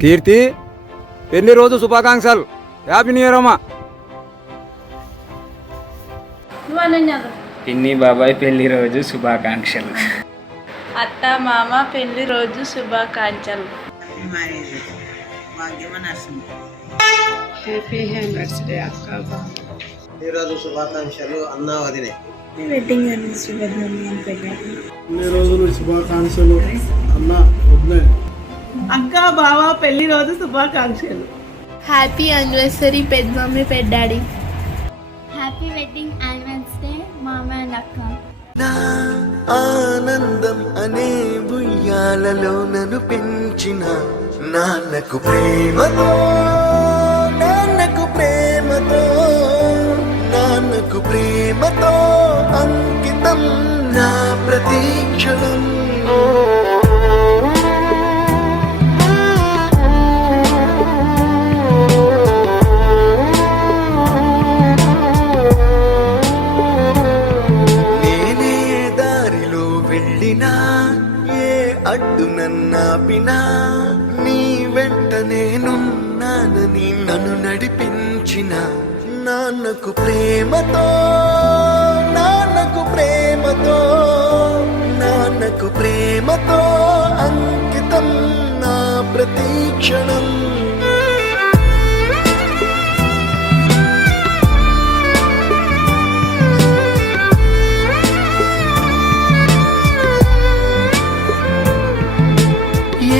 కీర్తి పెళ్లి రోజు శుభాకాంక్షలు. హ్యాపీ న్యూ ఇయర్ అమ్మా. పిన్ని బాబాయ్ పెళ్లి రోజు శుభాకాంక్షలు. అత్త మామ పెళ్లి రోజు శుభాకాంక్షలు. హ్యాపీ బర్త్డే అక్క. ఈ రోజు శుభాకాంక్షలు అన్న వదినే. వెడ్డింగ్ యానివర్సరీ అన్ని రోజులు శుభాకాంక్షలు అన్న వదినే. అక్క బావ పెళ్లి రోజు శుభాకాంక్షలు. హ్యాపీ యానివర్సరీ పెద్ద మమ్మీ పెద్ద డాడీ. హ్యాపీ వెడ్డింగ్ యానివర్సరీ మామ అండ్ అక్క. నా ఆనందం అనే బుయ్యాలలో నన్ను పెంచిన నాన్నకు ప్రేమతో, నాన్నకు ప్రేమతో, నాన్నకు ప్రేమతో అంకితం నా ప్రతీక్షణం. నేనే దారిలో వెళ్ళినా, ఏ అడ్డు నన్నాపినా, నీ వెంట నేనున్నానని నన్ను నడిపించిన నాన్నకు ప్రేమతో, నాన్నకు ప్రేమతో, నాన్నకు ప్రేమతో అంకితం నా ప్రతీక్షణం.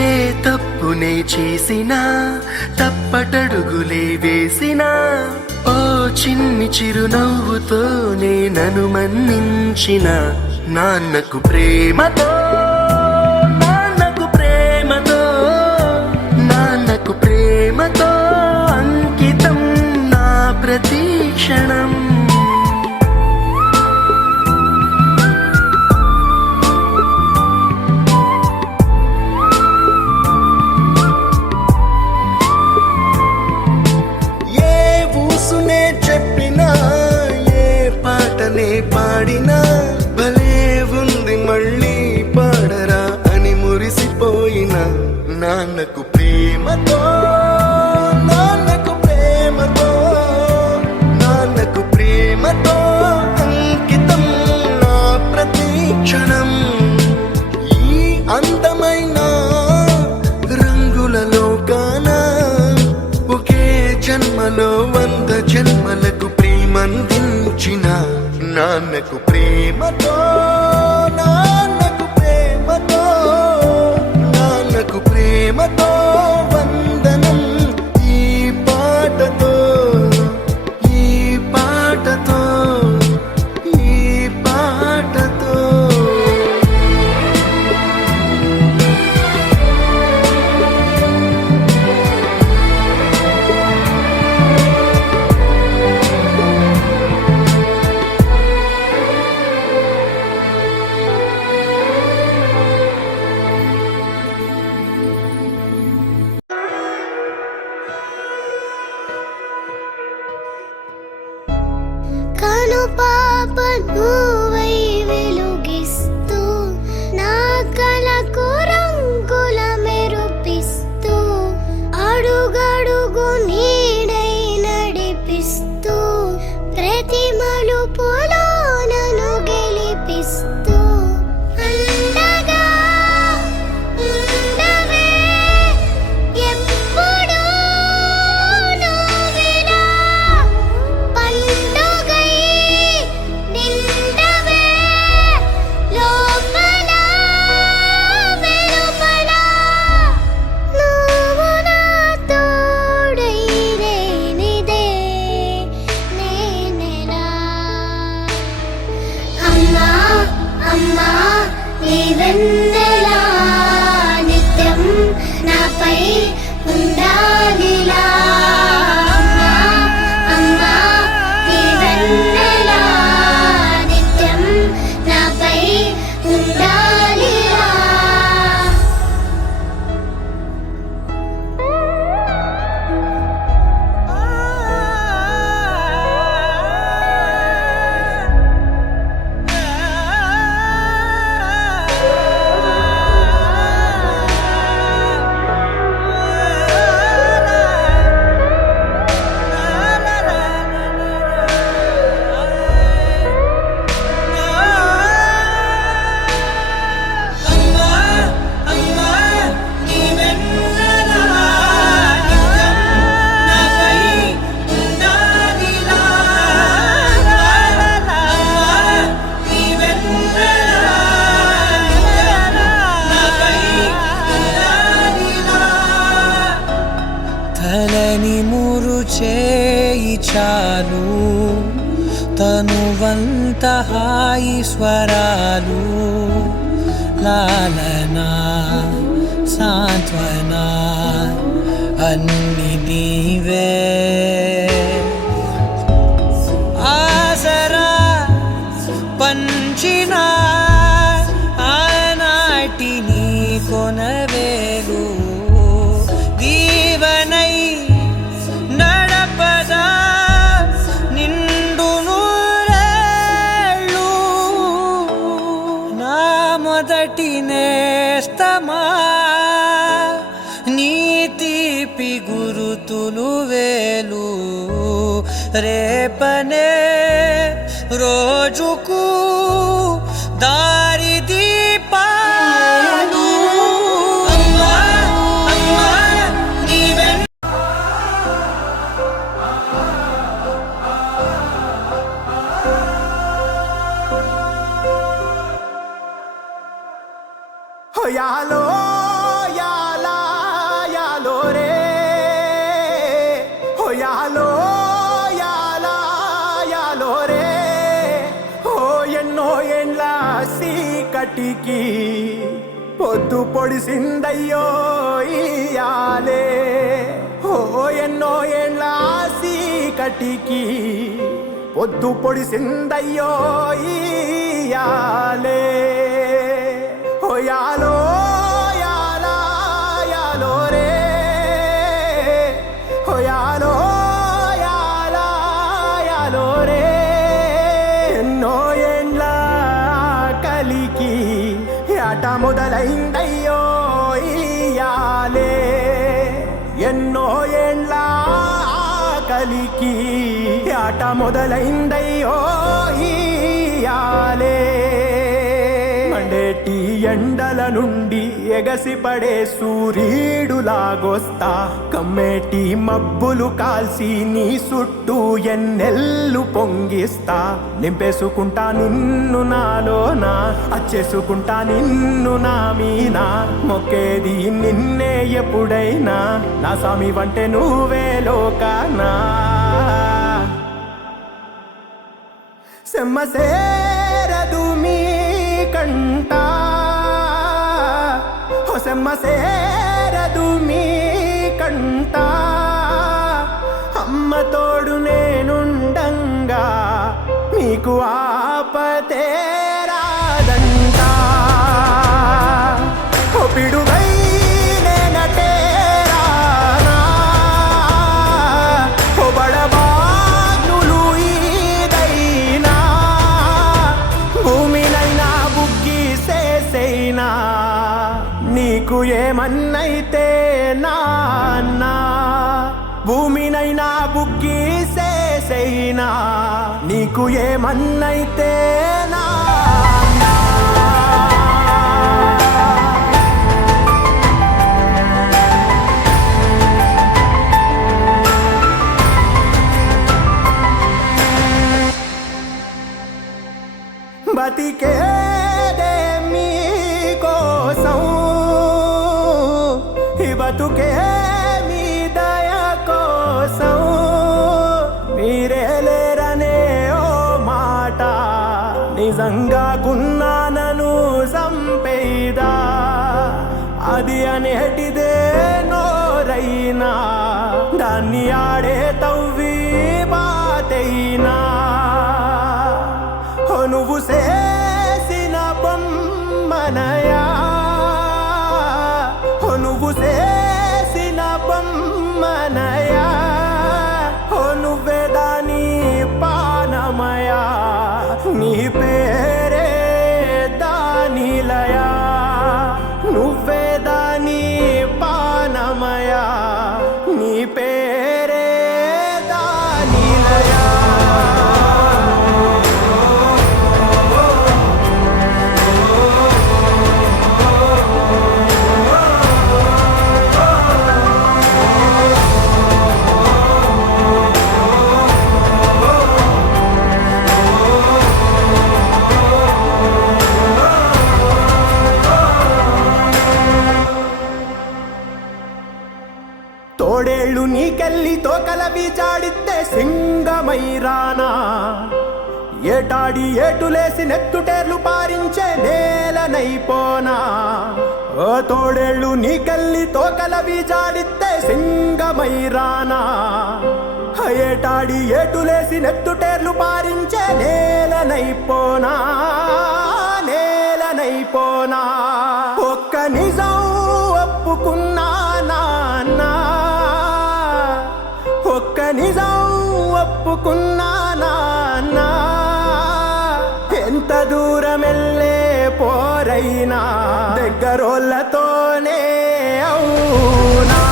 ఏ తప్పునే చేసినా, తప్పటడుగులే వేసినా, ఓ చిన్ని చిరునవ్వుతోనే నన్ను మన్నించిన నాన్నకు ప్రేమతో, నాన్నకు ప్రేమతో, నాన్నకు ప్రేమతో అంకితం నా ప్రతీక్షణం. పాడినా భలే ఉంది మళ్ళీ పాడరా అని మురిసిపోయిన నాన్నకు ప్రేమతో, నాన్నకు ప్రేమతో, నాన్నకు ప్రేమతో అంకితం నా ప్రతీక్షణం. ఈ అందమైన రంగుల లోకాన ఒకే జన్మలో 100 జన్మలకు ప్రేమందించిన నాన్నకు ప్రేమతో, నాన్నకు ప్రేమతో, నాన్నకు ప్రేమతో వందనం. ఈ పాటతో, ఈ పాటతో, ఈ పాటతో. కను పాప నువ్వై వెలుగిస్తూ నా కలకు రంగుల మెరుపిస్తూ అడుగడుగు నీడై నడిపిస్తూ ప్రతి మలుపులో నన్ను గెలిపిస్తూ అండగా ఉండవే ఎప్పుడూ నువ్విలా పండుగై నిండా చాలు తనువంత హాయి స్వరాలు లాలనా సాంత్వన అన్ని నీవే ఆసరా పంచిన ఆనాటి నీ కొనవేలు దీవనై నడపదా నిండు నూరేళ్ళు నా మొదటి నేస్తమా నీ తీపి గురుతులు వేలు రేపనే రోజుకు దారి దీపాలు అమ్మా అమ్మా నీవే యాలో యాలా యాలో రే హో యాలో యాలా యాలో రే హో ఎన్నో ఎండ్ల సీకటికి పొద్దు పొడిసిందయ్యో ఇయాలే హో ఎన్నో ఎండ్ల సీకటికి పొద్దు పొడిసిందయ్యో ఇయాలే హో యాలో యాలా యాలో రే హో యాలో యాలా యాలో రే ఎన్నో ఎండ్ల కలికి ఆట మొదలైందయ్యో ఇయాలే ఎన్నో ఎండ్ల కలికి ఆట మొదలైందయ్యో ఇయాలే మండేటి ఎండల నుండి ఎగసిపడే సూర్యుడులాగొస్తా కమ్మేటి మబ్బులు కాల్సి నీ చుట్టూ ఎన్నెల్లు పొంగిస్తా నింపేసుకుంటా నిన్ను నాలోనా అచ్చేసుకుంటా నిన్ను నా మీనా మొక్కేది నిన్నే ఎప్పుడైనా నా స్వామి వంటే నువ్వే లోకానా సెమ్మసేరదు మీ కంట సెమ్మసేరదు మీ కంట అమ్మ తోడు నేనుండంగా మీకు ఆపతే రాదంట పిడుగై నేనటేరానా బడబాగ్నులు ఈదైనా భూమినైనా బుగ్గి సేసైనా నీకు ఏమన్నైతే నాన్నా భూమినైనా బుగ్గి సేసైనా నీకు ఏమన్నైతే నాన్నా బతికేదే మీకోసం ఈ బతుకే మీ దయ కోసం మీరే లేరనే ఓ మాట నిజంగా గున్నానను సంపేదా అది అనేటిదే నోరైనా దాన్ని ఆడే తవ్వి బాతైనా నువ్వు చేసిన బొమ్మనయా నువ్వు చేసిన బొమ్మనయా నువ్వే దాని పానమయా నీ పేరే దానిలయా నువ్వే దాని పానమయా నీ పేరే దానిలయా తోడేళ్ళు నీకెళ్ళి తోకలవి జాడితే సింగమైరానా ఏటాడి ఏటులేసి నెత్తుటేర్లు పారించే నేలనైపోనా ఓ తోడేళ్ళు నీకెళ్ళి తోకలవి జాడితే సింగమైరానా ఏటాడి ఏటులేసి నెత్తుటేర్లు పారించే నేలనైపోనా నేలనైపోనా ఒక్క నిజం ఒప్పుకున్నా నాన్న ఒక్క నిజం ఒప్పుకున్నా నాన్న ఎంత దూరం వెళ్ళే పోరైనా దగ్గరోళ్ళతోనే అవునా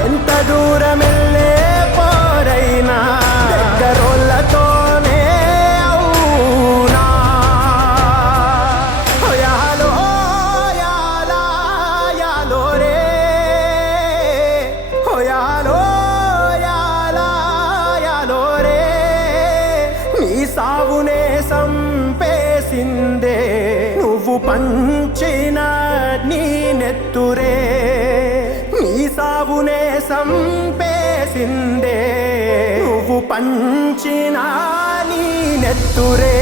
ఎంత దూరం వెళ్ళే పోరైనా దగ్గరోళ్ళతోనే అవునా యాలో యాలా యాలో రే యాలో యాలా యాలో రే నీ సావునే సంపేసిందే నువ్వు పంచిన నీ నెత్తురే నీ సావునే సంపేసిందే నువ్వు పంచిన నీ నెత్తురే